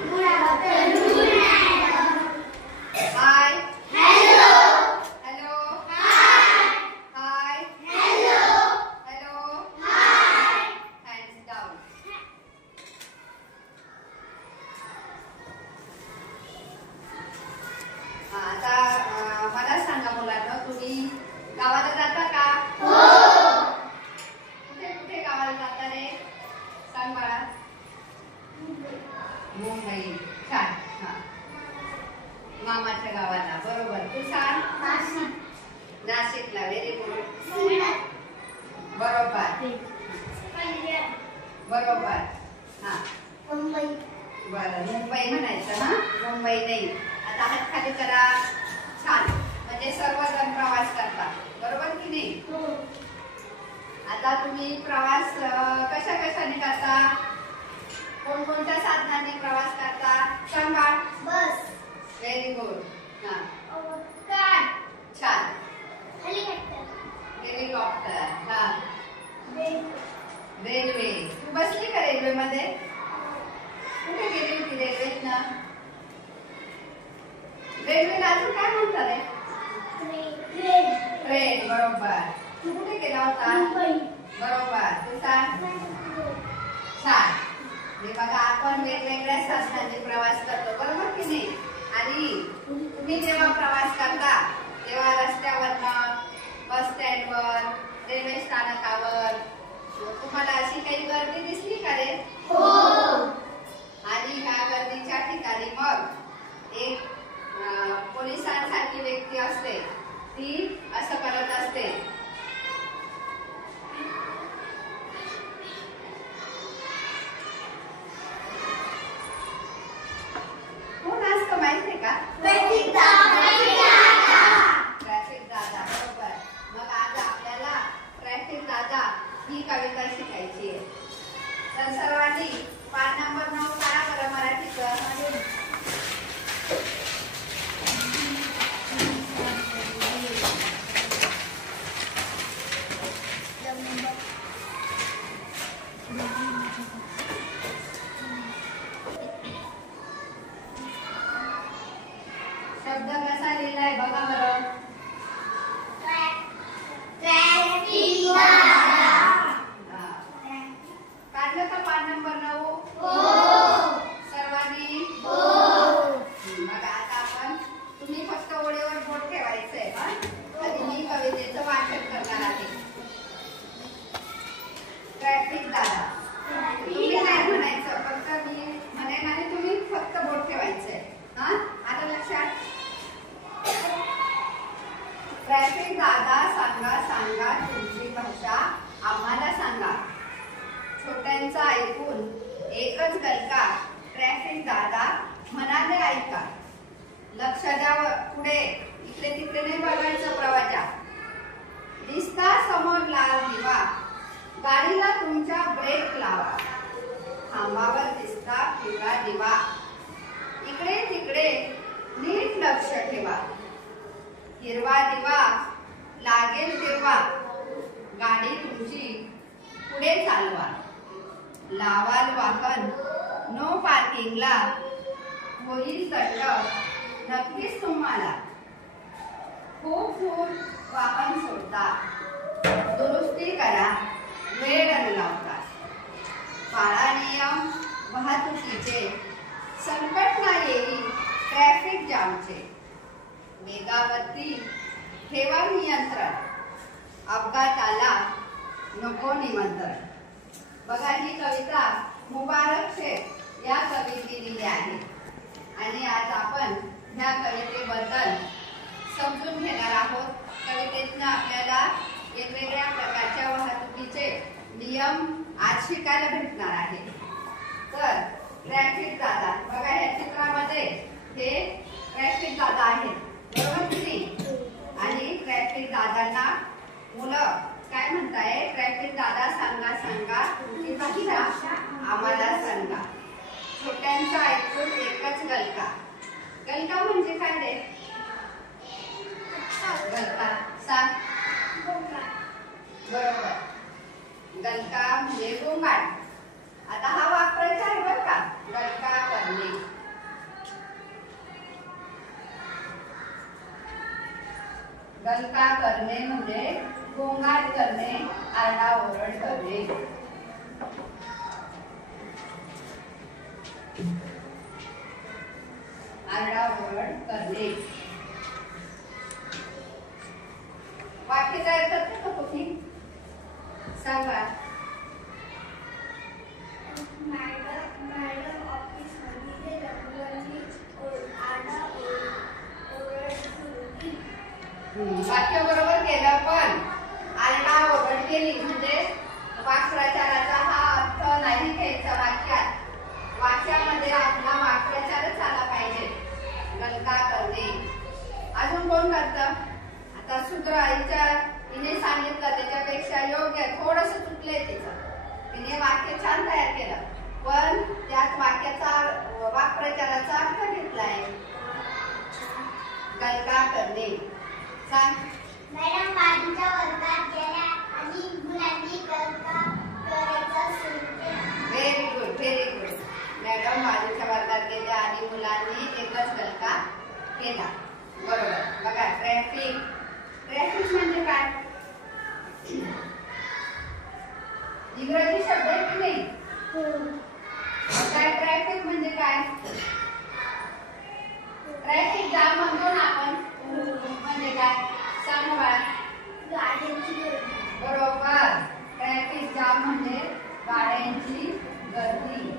Hi. Hello. Hello. Hi. Hi. Hello. Hello. Hi. Hands down. आता मला सांगा मुलांना, तुम्ही गावाला जाता का? हो. कुठे कुठे गावाला जाता रे? सांग बाळा. मुंबई. छान. हा. मामाच्या गावाला. बरोबर. तू सांग. नाशिक. नाशिकला. Very good. बरोबर. बरोबर. हा. मुंबई. बरं, मुंबई म्हणायचं ना, मुंबई नाही. आता हात खाली करा. छान. म्हणजे सर्वजण प्रवास करतात, बरोबर की नाही? हो. आता तुम्ही प्रवास कशा कशाने करता? कोणकोणत्या साधनाने प्रवास करता? सांगा. बस. Very good. हा. कार. छान. हेलिकॉप्टर. हेलिकॉप्टर. हा. रेल्वे. तू बसली का रेल्वे मध्ये? कुठे गेली होती रेल्वेत ना? रेल्वेला अजून काय म्हणतात रे? ट्रेन. बरोबर. तू कुठे गेला होता? बरोबर. तू सांग. छान. हे बघा, आपण वेगवेगळ्या साधनांनी प्रवास करतो, बरोबर की नाही? आणि तुम्ही जेव्हा प्रवास करता तेव्हा रस्त्यावरनं, बस स्टँडवर, रेल्वे स्थानकावर तुम्हाला अशी काही गर्दी दिसली का रे? हो. आणि ह्या गर्दीच्या ठिकाणी मग एक पोलिसांसारखी व्यक्ती असते, ती असं करत असते. कोण असतं माहितीये का? ट्रॅफिक दादा. ट्रॅफिक दादा. बरोबर. मग आज आपल्याला ट्रॅफिक दादा ही कविता शिकायची आहे. तर सर्वांनी पान नंबर 9 काढा बरं मराठीचं. शब्द कसा लिहिलाय बघा बरं. ट्रॅफिक दादा. काढलं का पान नंबर 9? हो. सर्वांनी? हो. बघा, आता आपण, तुम्ही फक्त ओळीवर बोट ठेवायचंय. आणि मी कवितेचं वाचन करणार आहे. ट्रॅफिक दादा. तुम्ही काय म्हणायचं, फक्त मी म्हणेन आणि तुम्ही फक्त बोट ठेवायचंय. हा, आता लक्षात. ट्रॅफिक दादा सांगा सांगा तुमची भाषा आम्हाला सांगा. छोट्यांचा ऐकून एकच गलका, ट्रॅफिक दादा म्हणाले ऐका. लक्ष द्या पुढे, इकडे तिकडे नाही बघायचं प्रवासा. दिसता समोर लाल दिवा, गाडीला तुमच्या ब्रेक लावा. खांबावर दिसता पिवळा दिवा, इकडे तिकडे नीट लक्ष ठेवा. हिरवा दिवा लागेल तेव्हा गाडी तुमची पुढे चालवा. लावाल वाहन नो पार्किंगला, होईल तटक नक्कीच तुम्हाला. खूप खूप वाहन सोडता, दुरुस्ती करा, वेळ न लावता. पाळा नियम वाहतुकीचे, संकट ना येईल ट्रॅफिक जामचे. वेगावरती ठेवा नियंत्रण, अपघाताला नको निमंत्रण. बघा, ही कविता मुबारक शेख या कवीने लिहिली आहे. आणि आज आपण ह्या कवितेबद्दल समजून घेणार आहोत. कवितेतनं आपल्याला वेगवेगळ्या प्रकारच्या वाहतुकीचे नियम आज शिकायला भेटणार आहे. तर ट्रॅफिक दादा, बघा ह्या चित्रामध्ये हे ट्रॅफिक दादा आहेत, बरोबर की नाही? आणि ट्रॅफिक दादांना मुलं काय म्हणताय? ट्रॅफिक दादा सांगा सांगा तुमची भाषा आम्हाला सांगा. छोट्यांचा ऐकून एकच गलका. गलका म्हणजे काय रे? गलका सांग. बरोबर. गलका म्हणजे गोंगाट. आता हा वापरायचा आहे बरं का, गलका करणे. गलका करणे म्हणजे गोंगाट करणे, आरडाओरड करणे. आरडाओरड करणे. वाक्य तयार करते का तुम्ही? सांगा. मॅडम ऑफिस मध्ये रंगवली आरडाओरड सुरू केली. वाक्य बरोबर केलं, पण आरडाओरड केली म्हणजे वाक्प्रचाराचा हा अर्थ नाही घ्यायचा वाक्यात. वाक्यामध्ये आपला वाक्प्रचारच आला पाहिजे. गलका करणे. अजून कोण करतं? आता सूत्र आईच्या तिने सांगितलं त्याच्यापेक्षा योग्य थोडस चुकलंय तिचं. तिने वाक्य छान तयार केलं, पण त्यात वाक्याचा वाक्प्रचाराचा अर्थ घेतलाय. गलका करणे. सांग. मॅडम बाजूच्या वर्गात गेल्या आणि मुलांनी गलका करायचा सुरू केला. Very good, very good. Madam बाजूच्या वर्गात गेल्या आणि मुलांनी एकच गलका केला. बरोबर. बघा, ट्रॅफिक. ट्रॅफिक म्हणजे काय? इंग्रजी शब्द आहे की नाही? काय ट्रॅफिक म्हणजे काय? ट्रॅफिक जाम म्हणतो ना आपण. म्हणजे काय? सांग बाळा. गाड्यांची गर्दी. बरोबर. ट्रॅफिक जाम म्हणजे गाड्यांची गर्दी.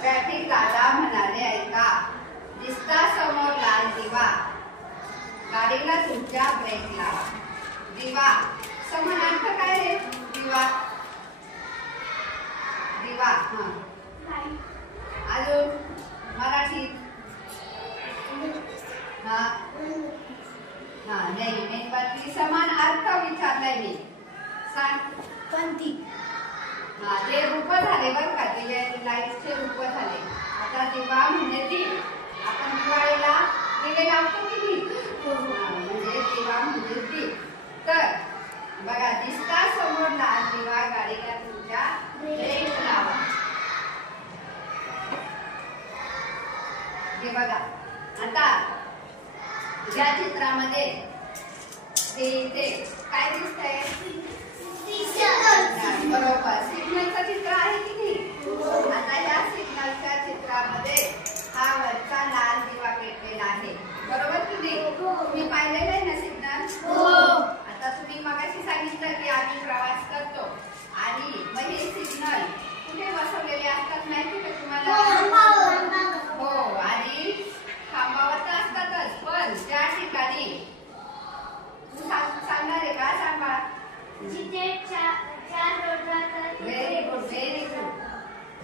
ट्रॅफिक दादा म्हणाले, ऐका, दिसता समोर लाल दिवा, गाडीला तुमच्या ब्रेक लावा. दिवा समानार्थ काय रे? दिवा. दिवा. अजून मराठीत नाही, मेणबत्ती. समान अर्थ विचारलाय मी. सांग. पंथी. ते रूप झाले बरं का, दिव्या लाईटचे रूप झाले. आता दिवा म्हणजे ती आपण दिवाळीला दिवे लावतो की नाही, म्हणजे दिवा म्हणजे ती. तर बघा, दिसता समोर लाल दिवा, गाडीला तुमच्या ब्रेक लावा. हे बघा, आता या चित्रामध्ये ते काय दिसतंय? बरोबर, सिग्नलचं चित्र आहे की नाही? आता या सिग्नलच्या चित्रामध्ये हा वरचा लाल दिवा पेटलेला आहे. बरोबर की नाही? तुम्ही पाहिलेलं आहे ना सिग्नल? आता तुम्ही मगाशी सांगितलं की आम्ही प्रवास करतो आणि मग हे सिग्नल कुठे बसवलेले असतात माहिती का तुम्हाला? हो, आणि खांबावर तर असतातच, पण त्या ठिकाणी सांगणार आहे का? सांगा. जिथे चार रोड राहतात. Very good, very good.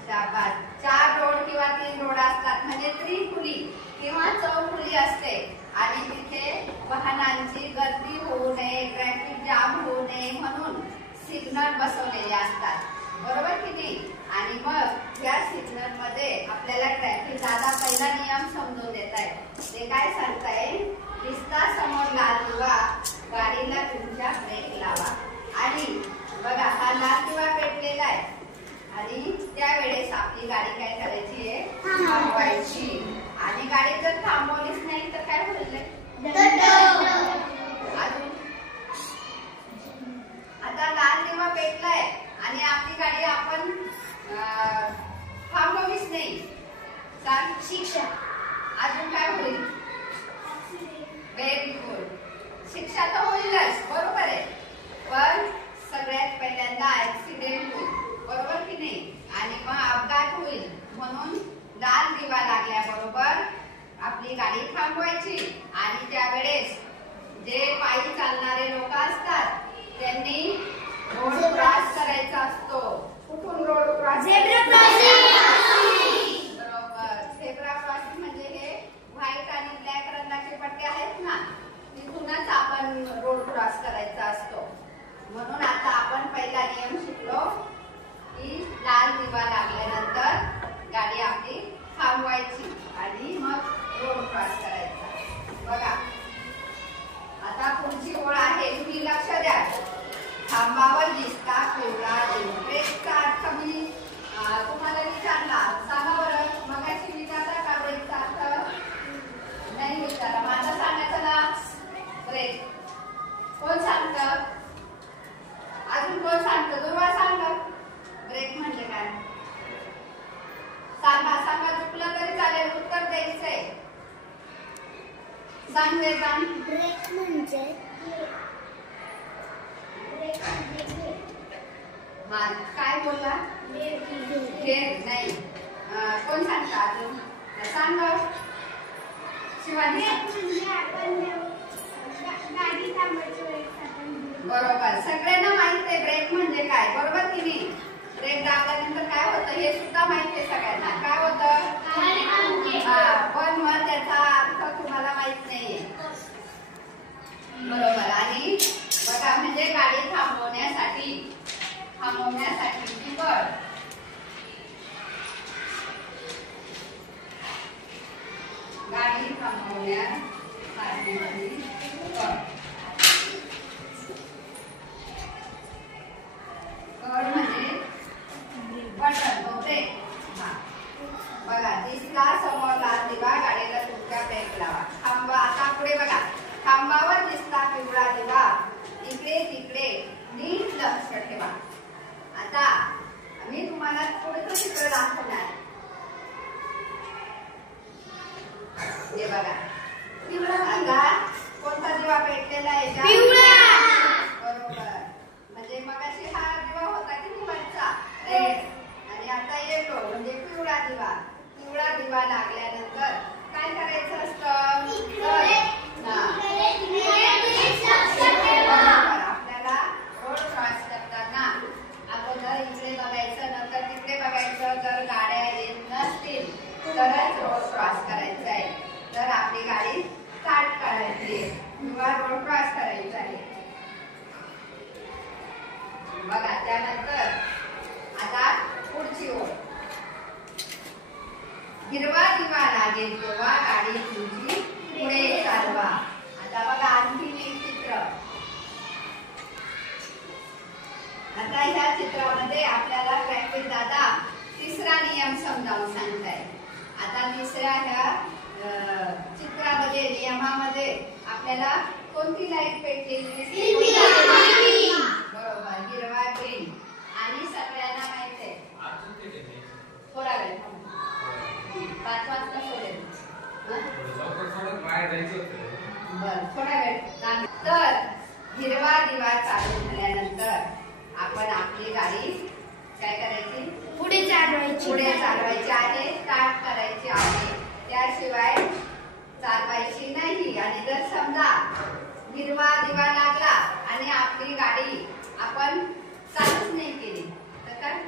शाबास. 4 रोड किंवा 3 रोड असतात म्हणजे त्रिफुली किंवा चौफुली असते आणि तिथे वाहनांची गर्दी होऊ नये, ट्रॅफिक जाम होऊ नये म्हणून सिग्नल बसवलेले असतात. बरोबर की नाही? आणि मग या सिग्नल मध्ये आपल्याला ट्रॅफिक दादा पहिला नियम समजून देत आहे. ते काय सांगताय? दिसता समोर लाल दिवा, गाडीला तुमच्या ब्रेक लावा. आणि बघा, हा लाल दिवा पेटलेला आहे आणि त्यावेळेस आपली गाडी काय करायची आहे? थांबवायची. आणि गाडी जर थांबवलीच नाही तर काय होईल? अजून आता लाल दिवा पेटलाय आणि आपली गाडी आपण थांबवलीच नाही, सांग. शिक्षा. अजून काय होईल? Very good. शिक्षा तर होईलच, बरोबर आहे, पण सगळ्यात पहिल्यांदा ऍक्सिडेंट होईल. बरोबर की नाही? आणि मग अपघात होईल. म्हणून लाल दिवा लागल्याबरोबर आपली गाडी थांबवायची. आणि त्यावेळेस जे पायी चालणारे लोक असतात त्यांनी रोड क्रॉस करायचा असतो. कुठून रोड क्रॉस? Zebra crossing. बरोबर. झेब्रा क्रॉसिंग म्हणजे हे व्हाईट आणि ब्लॅक रंगाचे पट्टे आहेत ना, तिथूनच आपण रोड क्रॉस करायचा असतो. म्हणून आता आपण पहिला नियम शिकलो की लाल दिवा लागल्यानंतर गाडी आपली थांबवायची आणि मग रोड क्रॉस करायचा. बघा, आता पुढची सांग वेदांत. ब्रेक म्हणजे हा काय बोलला? ब्रेक नाही. कोण सांगता अजून? सांग शिवानी. बरोबर, सगळ्यांना माहित आहे ब्रेक म्हणजे काय, बरोबर की नाही? ब्रेक दाबल्यानंतर काय होतं हे सुद्धा माहित आहे सगळ्यांना. काय होतं? पण मग त्याचा अर्थ तुम्हाला माहित नाहीये. बरोबर. आणि बघा म्हणजे गाडी थांबवण्यासाठी ती कळ. गाडी थांबवण्यासाठी कळ. कळ म्हणजे बटन, तो ब्रेक. बघा दिसला समोरला दिवा, गाडीला तुमच्या ब्रेक लावा. थांबवा. आता पुढे बघा, खांबावर दिसला पिवळा दिवा, इकडे तिकडे नीट लक्ष ठेवा. आता मी तुम्हाला थोडंसं चित्र दाखवणार. हे बघा, आता कोणता दिवा पेटलेला आहे? बरोबर. म्हणजे मगाशी हा दिवा होता की नाही वरचा रेड, आणि आता येतो म्हणजे पिवळा दिवा. पिवळा दिवा लागल्यानंतर काय करायचं असतं? आपल्याला रोड क्रॉस करताना अगोदर इकडे बघायचं, नंतर तिकडे बघायचं. जर गाड्या येत नसतील तरच रोड क्रॉस करायचा आहे. तर आपली गाडी स्टार्ट करायची किंवा रोड क्रॉस करायचा आहे. बघा त्यानंतर आता पुढची ओळ. हिरवा दिवा लागेल तेव्हा गाडी तुमची पुढे चालवा. आता बघा आणखीन एक चित्र. आता ह्या चित्रामध्ये आपल्याला ट्रॅफिक दादा तिसरा नियम समजावून सांगताय. आता तिसऱ्या ह्या चित्रामध्ये नियमामध्ये आपल्याला कोणती लाईट पेटलेली दिसते? बरोबर, हिरवा ग्रीन. आणि सगळ्यांना माहित आहे थोडा वेळ 5 वाजता सोडेल. बर, थोडा वेळ. तर हिरवा दिवा चालू झाल्यानंतर आपण आपली गाडी काय करायची? पुढे चालवायची आहे, स्टार्ट करायची आहे. त्याशिवाय चालवायची नाही. आणि जर समजा हिरवा दिवा लागला आणि आपली गाडी आपण चालूच नाही केली तर काय?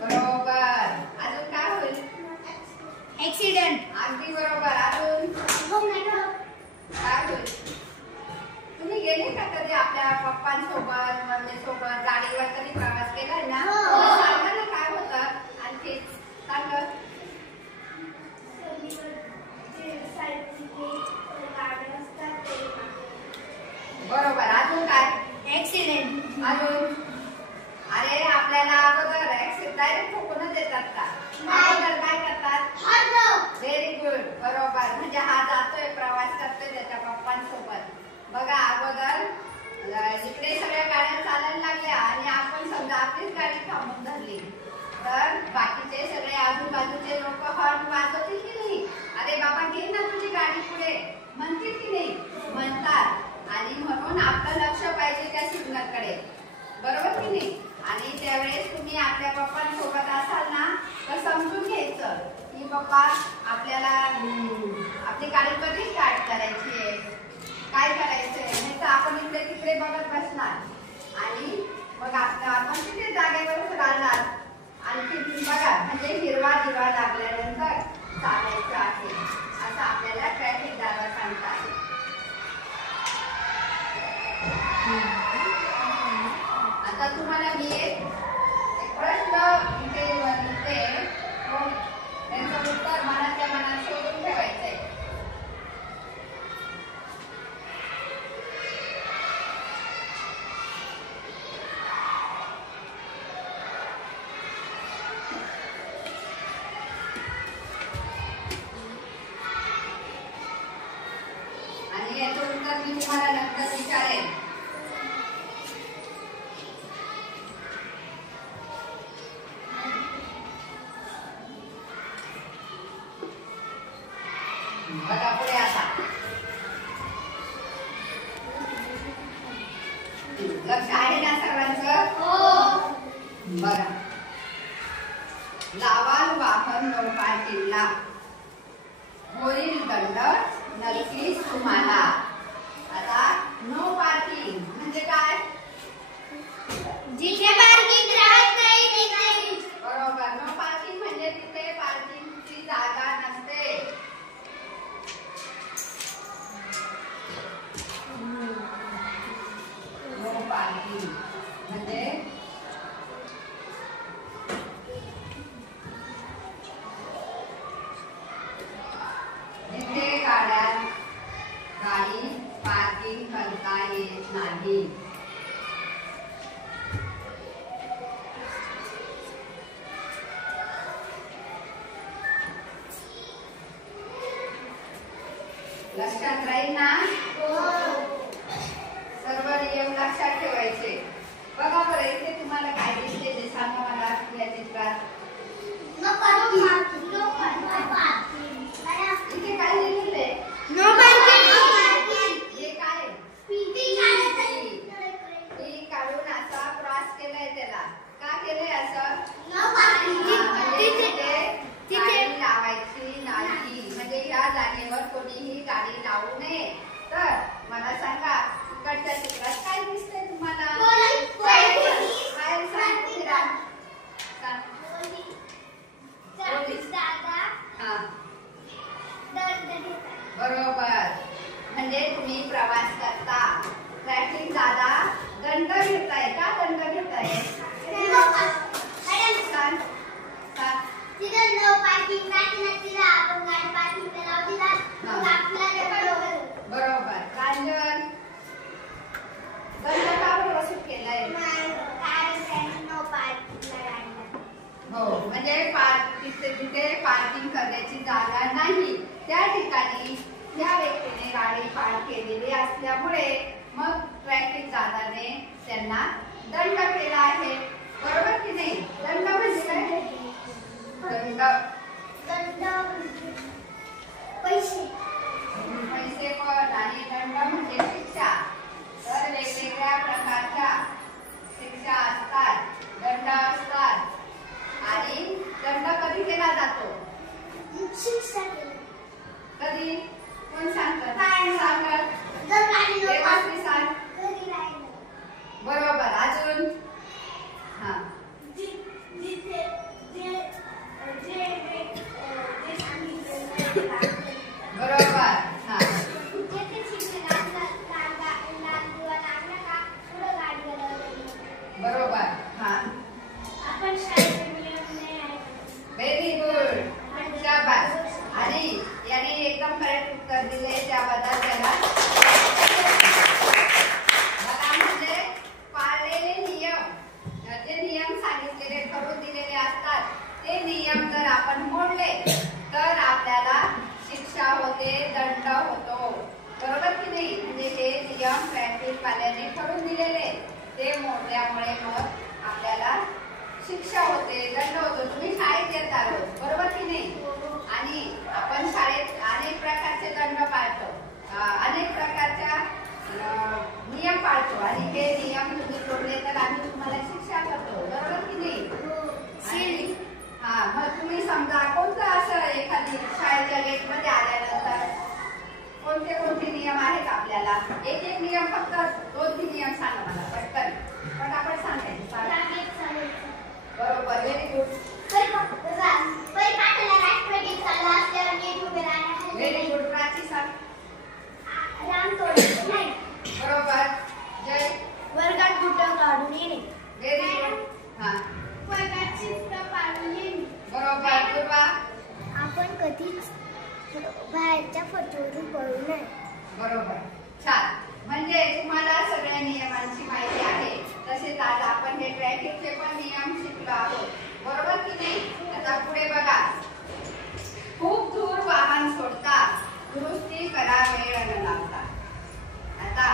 बरोबर. अजून काय होईल? ऍक्सिडेंट. अगदी बरोबर. अजून काय होईल? तुम्ही गेले का कधी आपल्या पप्पांसोबत, मम्मीसोबत गाडीवर कधी प्रवास केलाय ना? सांगा ना काय होतं आणखी, सांग. बरोबर. अजून काय? ऍक्सिडेंट. अजून अरे आपल्याला अगोदर डायरेक्ट ठोकूनच येतात का? अगोदर काय करतात? Very good. बरोबर. म्हणजे हा जातोय प्रवास करतोय त्याच्या पप्पांसोबत. बघा अगोदर इकडे सगळ्या गाड्या चालायला लागल्या आणि आपण समजा आपलीच गाडी थांबून धरली तर बाकीचे सगळे आजूबाजूचे लोक हॉर्न वाजवतील की नाही? अरे बाबा घे ना तुझी गाडी पुढे म्हणतील की नाही? म्हणतात. आणि म्हणून आपलं लक्ष पाहिजे त्या सिग्नल कडे, बरोबर की नाही? आणि त्यावेळेस तुम्ही आपल्या पप्पांसोबत असाल ना तर समजून घ्यायचं की पप्पा आपल्याला आपली गाडी कधी स्टार्ट करायची आहे, काय करायचंय. नाही तर आपण इकडे तिकडे बघत बसणार आणि मग आपण तिथे जागेवरच राहणार. आणखी बघा म्हणजे हिरवा दिवा लागल्यानंतर चालायचं आहे असं आपल्याला ट्रॅफिक दादा सांगतात. आता तुम्हाला मी एक प्रश्न इथे लिहिते, त्यांचं उत्तर मनातल्या मनात शोधून ठेवायचंय. बघा पुढे आता लक्ष आहे ना सर्वांचं? बघा लावाल वाहन नो पार्किंगला होईल दंड नक्कीच तुम्हाला. आता नो पार्किंग म्हणजे काय? जिथे पार्किंग राहत नाही तिथे. बरोबर. नो पार्किंग म्हणजे तिथे पार्किंगची जागा नसते. नो पार्किंग म्हणजे जिथे गाडी पार्किंग करता येत नाही. लक्षात राहील ना? सर्व नियम लक्षात ठेवायचे. बघा बरं इथे तुम्हाला काय दिसते ते सांगा मला या चित्रात. इथे काय लिहिलंय? No parking. हे काय? पी काढून असा क्रॉस केलाय त्याला. का केलंय असं? म्हणजे तिथे गाडी लावायची नाही. म्हणजे या जागेवर कोणीही गाडी लावू नये. तर मला सांगा इकडच्या चित्रात काय दिसतंय तुम्हाला? बरोबर. म्हणजे तुम्ही प्रवास करता ट्रॅफिक दादा दंड घेताय. का दंड घेताय? बरोबर. रांजण दंड का बरं वसूल केलाय? हो म्हणजे तिथे पार्किंग करण्याची जागा नाही त्या ठिकाणी त्या व्यक्तीने गाडी पार्क केलेली असल्यामुळे मग ट्रॅफिक दादाने त्यांना दंड केला आहे. बरोबर की नाही? दंड म्हणजे काय? पैसे पण आणि दंड म्हणजे शिक्षा. तर वेगवेगळ्या प्रकारच्या शिक्षा असतात, दंड असतात. आणि दंड कधी केला जातो? कधी? कोण सांगत? सांग. बरोबर. अजून बरोबर. बरोबर. Very good. शाबास. आणि याने एकदम करेक्ट उत्तर दिले त्याबद्दल त्याला बघा. म्हणजे पाळलेले नियम जे नियम सांगितलेले ठरवून दिलेले असतात ते नियम जर आपण मोडले तर आपल्याला शिक्षा होते, दंड होतो. बरोबर की नाही? म्हणजे हे नियम ट्रॅफिक वाल्याने ठरवून दिलेले ते मोडल्यामुळे मग आपल्याला शिक्षा होते, दंड होतो. तुम्ही शाळेत येता रोज. बरोबर की नाही? आणि आपण शाळेत अनेक प्रकारचे दंड पाळतो, अनेक प्रकारच्या नियम पाळतो. आणि हे नियम तुम्ही तोडले तर आम्ही तुम्हाला शिक्षा करतो. बरोबर की नाही? मग तुम्ही समजा कोणतं असं एखादी शाळेच्या गेटमध्ये आल्यानंतर कोणते कोणते नियम आहेत आपल्याला? एक एक नियम फक्त 2-3 नियम सांगा मला पटकन. पटापट सांगायचे. बरोबर. Very good. Very good. Prachi सांग. बरोबर. जय. वर्गात बुटं काढून येणे. Very good. वर्गात शिस्त पाळून येणे. बरोबर. पूर्वा. आपण कधीच बाहेरच्या फटोरून पळू नये. बरोबर. छान. म्हणजे तुम्हाला सगळ्या नियमांची माहिती आहे. तसेच आज आपण हे ट्रॅफिकचे पण नियम शिकलो आहोत. बरोबर की नाही? आता पुढे बघा. खूप दूर वाहन सोडता दुरुस्ती करा वेळ न लागता. आता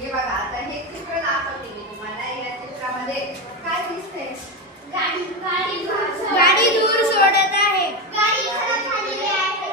हे बघा. आता हे चित्र दाखवते मी तुम्हाला. या चित्रामध्ये काय दिसते? गाडी दूर सोडत आहे. गाडी खराब झालेली आहे.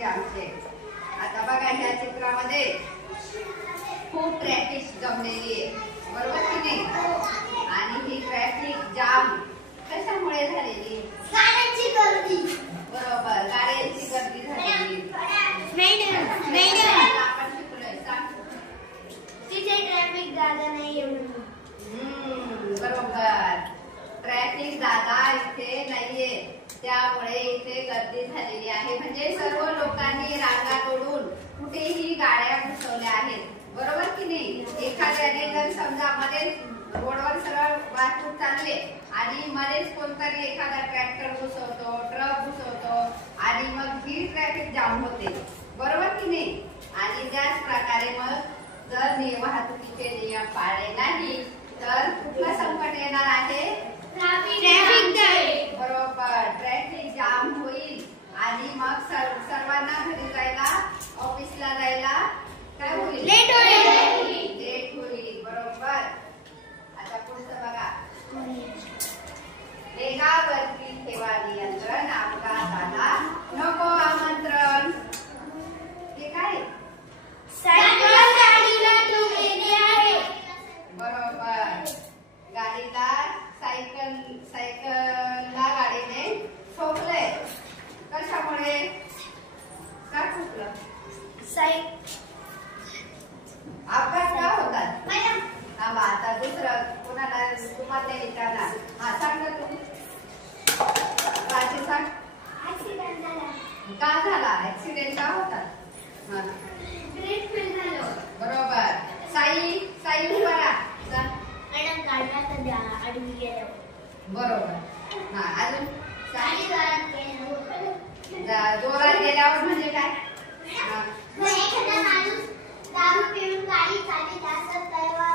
जामचे. आता बघा ह्या चित्रामध्ये खूप ट्रॅफिक जमलेली आहे, बरोबर की नाही? आणि ही ट्रॅफिक जाम कशामुळे झालेली? गाड्यांची गर्दी. बरोबर, गाड्यांची गर्दी झालेली. आपण शिकलोय, सांग. तिथे ट्रॅफिक जागा नाही म्हणून. बरोबर, ट्रॅफिक जागा इथे नाहीये, त्यामुळे इथे गर्दी झालेली आहे. म्हणजे सर्व लोकांनी रांगा तोडून कुठेही गाड्या घुसवल्या आहेत, बरोबर की नाही? एखाद्याने जर समजा मध्ये रोडवर सरळ वाहतूक चालली आणि मध्येच कोणतरी एखादा ट्रॅक्टर घुसवतो, ट्रक घुसवतो आणि मग ही ट्रॅफिक जाम होते, बरोबर की नाही? आणि त्याच प्रकारे मग जर वाहतुकीचे नियम पाळले नाही तर कुठलं संकट येणार आहे? Traffic jam. बरोबर, ट्रॅफिक जाम होईल आणि मग सर्वांना घरी जायला, ऑफिसला जायला काय होईल? लेट होईल. बरोबर. आता पुढचं बघा. वेगावरती ठेवा नियंत्रण, अपघाताला नको आमंत्रण. हे काय? सायकल गाडीला ठोकलेली आहे. बरोबर, गाडीला सायकलला गाडीने ठोकले. कशामुळे? का ठोकलं? अपघात का होतात? थांबा, आता दुसरं कोणाला तुम्हाला विचारणार. हा, सांग ना तू. सांग. ऍक्सिडेंट झाला. का झाला? ऍक्सिडेंट का होतात? हा, ब्रेक फेल झालं. बरोबर. साई उभा राहा. मॅडम गाडीला सध्या अडवून गेलं. बरोबर. हा, अजून गाडी जोरात गेलं. जोरात गेल्यावर म्हणजे काय? एखादा माणूस दारू पिऊन गाडी चालवित असत तेव्हा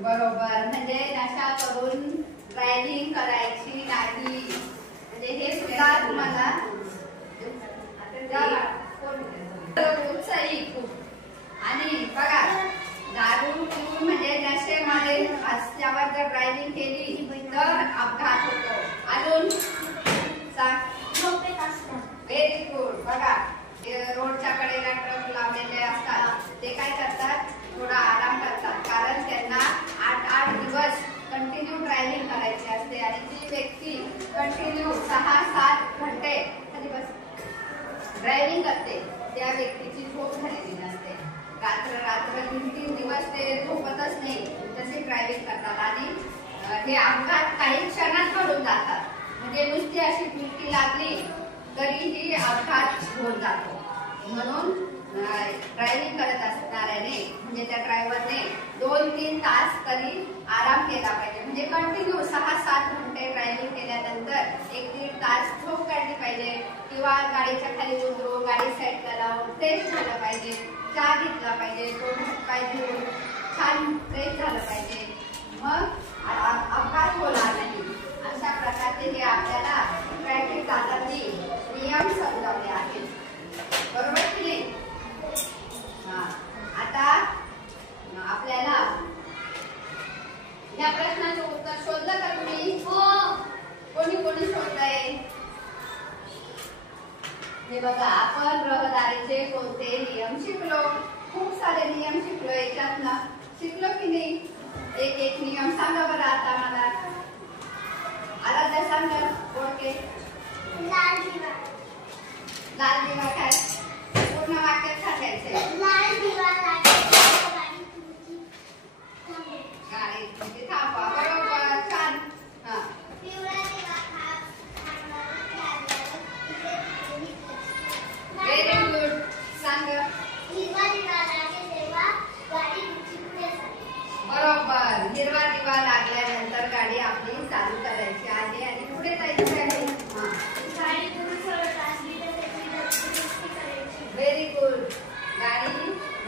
बरोबर, म्हणजे नशा करून ड्रायव्हिंग करायची नाही. म्हणजे हे सुद्धा तुम्हाला उत्साही खूप. आणि बघा, दारू पिऊन म्हणजे नशेमध्ये असल्यावर जर ड्रायव्हिंग केली तर अपघात होतो. अजून सांग. झोपेत असतात. Very good. बघा, रोडच्या कडेला ट्रक लावलेले असतात, ते काय करतात? थोडा आराम करतात, कारण त्यांना 8 दिवस कंटिन्यू ड्रायव्हिंग करायची असते आणि ती व्यक्ती कंटिन्यू 6-7 घंटे ड्रायव्हिंग करते. त्या व्यक्तीची झोप झालेली नसते. रात्र 3 दिवस ते झोपतच नाही, तसे ड्रायव्हिंग करतात आणि हे अपघात काही क्षणात घडून जातात. म्हणजे नुसती अशी डुलकी लागली तरीही अपघात होऊन जातो. म्हणून ड्रायव्हिंग करत असणाऱ्याने म्हणजे त्या ड्रायव्हरने 2-3 तास तरी आराम केला पाहिजे. म्हणजे कंटिन्यू 6-7 घंटे ड्रायव्हिंग केल्यानंतर 1-1.5 तास झोप काढली पाहिजे किंवा गाडीच्या खाली उतरून गाडी साईडला लावून फ्रेश झालं पाहिजे, चहा घेतला पाहिजे, तोंड हात-पाय धुवून छान फ्रेश झालं पाहिजे. मग अपघात होणार नाही. अशा प्रकारचे हे आपल्याला ट्रॅफिक कायद्याचे नियम समजावले आहेत, बरोबर की नाही? आता आपल्याला या प्रश्नाचं उत्तर शोधलं का तुम्ही? हो. कोणी शोधलंय? हे बघा, आपण रहदारीचे कोणते नियम शिकलो? खूप सारे नियम शिकलो. याच्यातनं शिकलो की नाही? एक नियम सांगा बरं आता मला. आराध्या सांग. ओके. लाल दिवा. लाल दिवा काय? पूर्ण वाक्यात सांगायचंय. लाल दिवा गाडी तुमची थांबवा. बरोबर, छान. हा. पिवळा दिवा व्हेरी गुड. सांग. हिरवा दिवा लागेल तेव्हा गाडी पुढे चालेल. बरोबर, हिरवा दिवा लागल्यानंतर गाडी आपली चालू करायची आहे आणि पुढे जायची आहे. गाडी दूर सोडत असली तर त्याची दुरुस्ती करायची. Very good. गाडी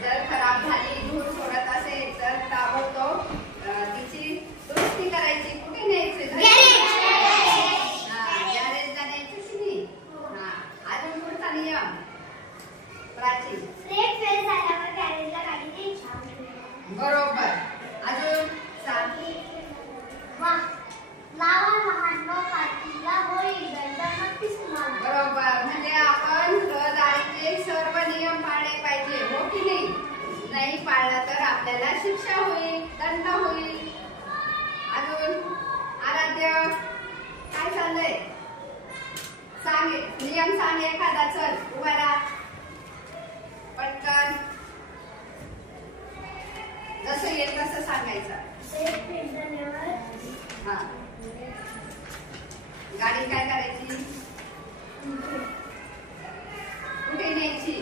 जर खराब झाली, धूर सोडत असेल तर ताबडतोब तिची दुरुस्ती करायची. कुठे न्यायची? गॅरेजला न्यायची की नाही? अजून पुढचा नियम प्राची. ब्रेक फेल झाल्यावर गॅरेजला गाडी न्यायची. बरोबर. अजून सांग. लावा लहान पाठीला होईल नक्कीच तुम्हाला. बरोबर, म्हणजे आपण रहदारी आपल्याला शिक्षा होईल, दंड होईल. अजून आराध्य काय चाललंय? सांग, नियम सांग एखादा. चल उभा राहा पटकन. जसं येईल तसं सांगायचं. हा, गाडी काय करायची? कुठे न्यायची?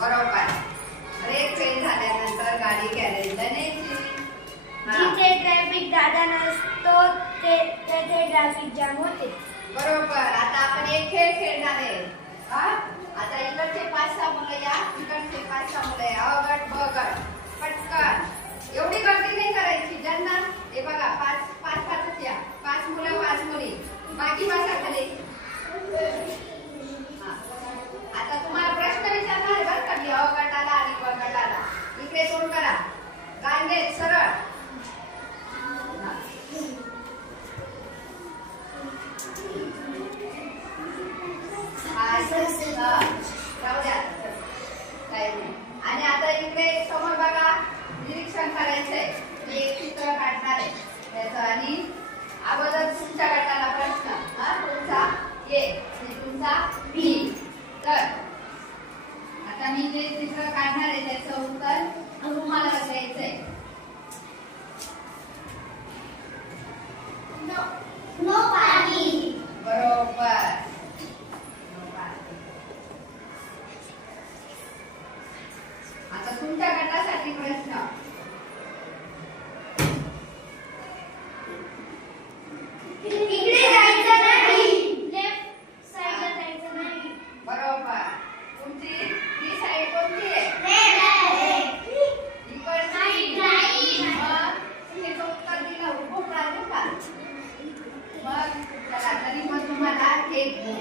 बरोबर. ब्रेक फेल झाल्यानंतर गाडी गॅरेजला न्यायची. जिथे ट्रॅफिक जादा नसतो तेथे ट्रॅफिक जाम होते. बरोबर. आता आपण एक खेळ खेळणार आहे. आता इकडचे 5-6 मुलं या, इकडचे 5-6 मुलं या. अ गट ब गट. पटकन. एवढी गर्दी नाही करायची. ज्यांना हे बघा 5-5 या. 5 मुलं 5 मुली. बाकी बसा खाली. आता तुम्हाला प्रश्न विचारणार बरं का मी. अ गटाला आणि ब गटाला. इकडे तोंड करा. गांगे सरळ. आणि आता इकडे समोर बघा, निरीक्षण करायचंय. मी एक चित्र काढणार आहे त्याचं. आणि अगोदर तुमच्या गटाला प्रश्न. तुमचा ए आणि तुमचा बी. तर आता मी जे चित्र काढणार आहे त्याचं उत्तर तुम्हाला द्यायचंय. नो पाणी. बरोबर. आता तुमच्या गटासाठी प्रश्न. इकडे जायचं नाही. लेफ्ट साइडला जायचं नाही. बरोबर. तुमची ही साईड कोणती आहे? इकडची. मग तुम्ही उत्तर दिलं खूप राहिलं का? मग चला तरी मग तुम्हाला एक गुण.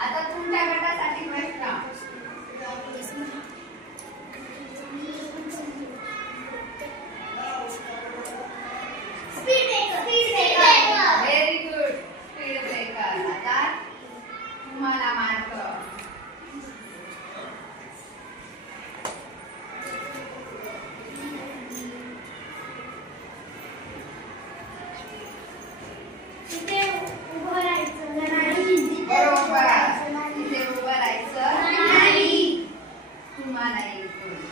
आता तुमच्या गटासाठी प्रश्न. Very good. Speed breaker. आता तुम्हाला मार्क. तिथे उभं राहायचं नाही. बरोबर. तिथे उभं राहायचं नाही. तुम्हाला एक गुण.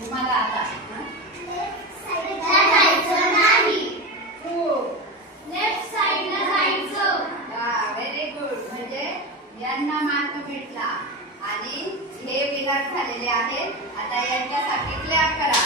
तुम्हाला आता लेफ्ट साइडला जायचं नाही. खूप. लेफ्ट साइडला जायचं. Very good. म्हणजे यांना मार्क भेटला आणि हे विराट झालेले आहेत. आता यांच्यासाठी क्लॅप करा.